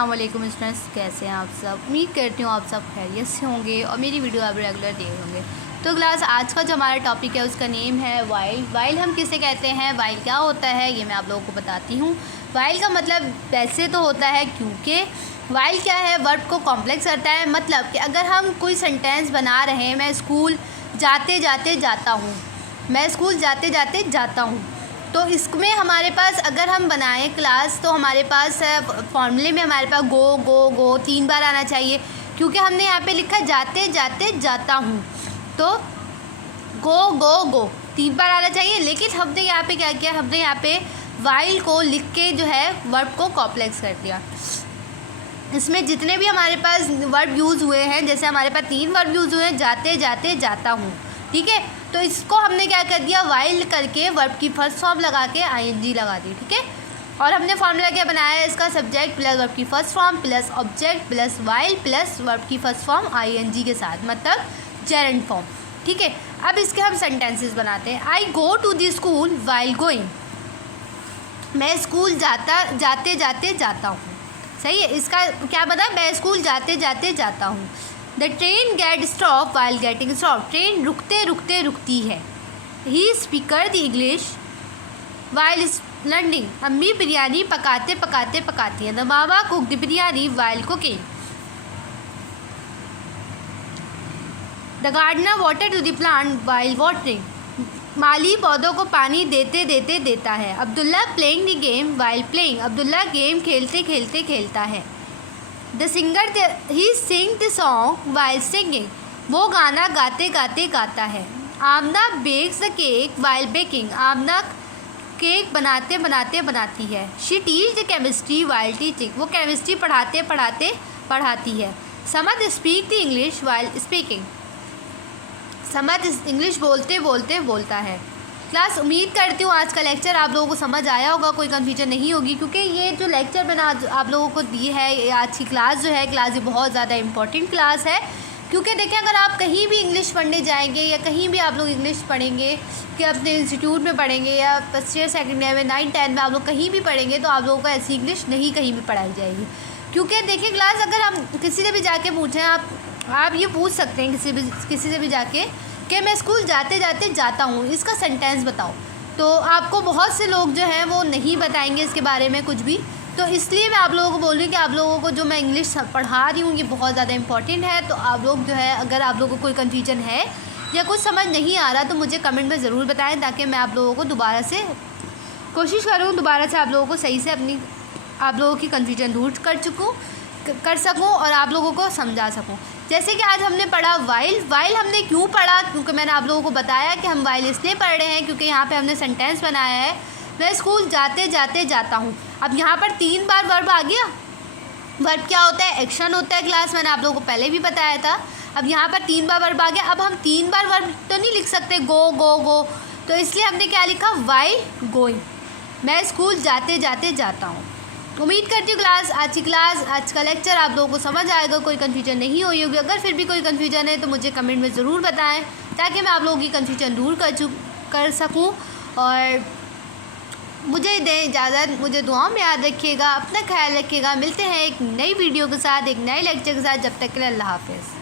अस्सलाम वालेकुम स्टूडेंट्स, कैसे हैं आप सब। उम्मीद करती हूँ आप सब खैरियत से होंगे और मेरी वीडियो आप रेगुलर देख होंगे। तो क्लास आज का जो हमारा टॉपिक है उसका नेम है वाइल। वाइल हम किसे कहते हैं, वाइल क्या होता है, ये मैं आप लोगों को बताती हूँ। वाइल का मतलब वैसे तो होता है क्योंकि वाइल क्या है, वर्ब को कॉम्प्लेक्स करता है। मतलब कि अगर हम कोई सेंटेंस बना रहे हैं, मैं स्कूल जाते जाते जाता हूँ, मैं स्कूल जाते जाते जाता हूँ, तो इसमें हमारे पास अगर हम बनाएं क्लास तो हमारे पास फॉर्मूले में हमारे पास गो गो गो 3 बार आना चाहिए, क्योंकि हमने यहाँ पे लिखा जाते जाते जाता हूँ, तो गो गो गो 3 बार आना चाहिए। लेकिन हमने यहाँ पे क्या किया, हमने यहाँ पे वाइल को लिख के जो है वर्ब को कॉम्प्लेक्स कर दिया। इसमें जितने भी हमारे पास वर्ब यूज़ हुए हैं, जैसे हमारे पास 3 वर्ब यूज़ हुए हैं, जाते जाते जाता हूँ, ठीक है। तो इसको हमने क्या कर दिया, वाइल करके वर्ब की फर्स्ट फॉर्म लगा के आईएनजी लगा दी, ठीक है। और हमने फॉर्मूला क्या बनाया है, इसका सब्जेक्ट प्लस वर्ब की first form plus object plus while plus verb की फर्स्ट फॉर्म आईएनजी के साथ, मतलब जेरेंट फॉर्म, ठीक है। अब इसके हम सेंटेंसेस बनाते हैं। I go to the school while going, मैं स्कूल जाते जाते जाता हूँ, सही है। इसका क्या बना, मैं स्कूल जाते जाते जाता हूँ। The train get stop while getting stop, train रुकते रुकते रुकती है। He speaker the English while learning, अम्मी बिरयानी पकाते पकाते पकाती है। The mama cook the biryani while cooking. The gardener water to the plant while watering, माली पौधों को पानी देते देते देता है। Abdullah playing the game while playing, Abdullah game खेलते खेलते खेलता है। The singer he sing the song while singing, वो गाना गाते गाते गाता है। Amna bakes the cake while baking, Amna cake बनाते बनाते बनाती है। She teach the chemistry while teaching, वो केमिस्ट्री पढ़ाते पढ़ाते पढ़ाती है। Samad speak the English while speaking, Samad English बोलते बोलते बोलता है। क्लास उम्मीद करती हूँ आज का लेक्चर आप लोगों को समझ आया होगा, कोई कन्फ्यूजन नहीं होगी, क्योंकि ये जो लेक्चर मैंने आज आप लोगों को दी है, आज की क्लास जो है, क्लास ये बहुत ज़्यादा इंपॉर्टेंट क्लास है। क्योंकि देखें, अगर आप कहीं भी इंग्लिश पढ़ने जाएंगे या कहीं भी आप लोग इंग्लिश पढ़ेंगे कि अपने इंस्टीट्यूट में पढ़ेंगे या फर्स्ट ईयर सेकेंड ईयर में 9 10 में आप लोग कहीं भी पढ़ेंगे, तो आप लोगों को ऐसी इंग्लिश नहीं कहीं भी पढ़ाई जाएगी। क्योंकि देखिए क्लास, अगर हम किसी से भी जाके पूछें, आप ये पूछ सकते हैं किसी से भी जाके कि मैं स्कूल जाते जाते जाता हूँ, इसका सेंटेंस बताओ, तो आपको बहुत से लोग जो हैं वो नहीं बताएंगे इसके बारे में कुछ भी। तो इसलिए मैं आप लोगों को बोल रही हूँ कि आप लोगों को जो मैं इंग्लिश पढ़ा रही हूँ ये बहुत ज़्यादा इंपॉर्टेंट है। तो आप लोग जो है, अगर आप लोगों को कोई कन्फ्यूजन है या कुछ समझ नहीं आ रहा, तो मुझे कमेंट में ज़रूर बताएं, ताकि मैं आप लोगों को दोबारा से कोशिश करूँ, दोबारा से आप लोगों को सही से आप लोगों की कन्फ्यूजन दूर कर सकूँ और आप लोगों को समझा सकूँ। जैसे कि आज हमने पढ़ा वाइल। वाइल हमने क्यों पढ़ा, क्योंकि मैंने आप लोगों को बताया कि हम वाइल इसलिए पढ़ रहे हैं क्योंकि यहाँ पे हमने सेंटेंस बनाया है, मैं स्कूल जाते जाते जाता हूँ। अब यहाँ पर 3 बार वर्ब आ गया। वर्ब क्या होता है, एक्शन होता है क्लास, मैंने आप लोगों को पहले भी बताया था। अब यहाँ पर 3 बार वर्ब आ गया। अब हम 3 बार वर्ब तो नहीं लिख सकते, गो गो गो, तो इसलिए हमने क्या लिखा, वाइल गोइंग, मैं स्कूल जाते जाते जाता हूँ। उम्मीद करती हूँ आज का लेक्चर आप लोगों को समझ आएगा, कोई कन्फ्यूजन नहीं हुई होगी। अगर फिर भी कोई कन्फ्यूजन है तो मुझे कमेंट में ज़रूर बताएं, ताकि मैं आप लोगों की कन्फ्यूजन दूर कर सकूँ। और मुझे दें इजाज़त, मुझे दुआओं में याद रखिएगा, अपना ख्याल रखिएगा। मिलते हैं एक नई वीडियो के साथ, एक नए लेक्चर के साथ। जब तक के लिए अल्लाह हाफ़िज़।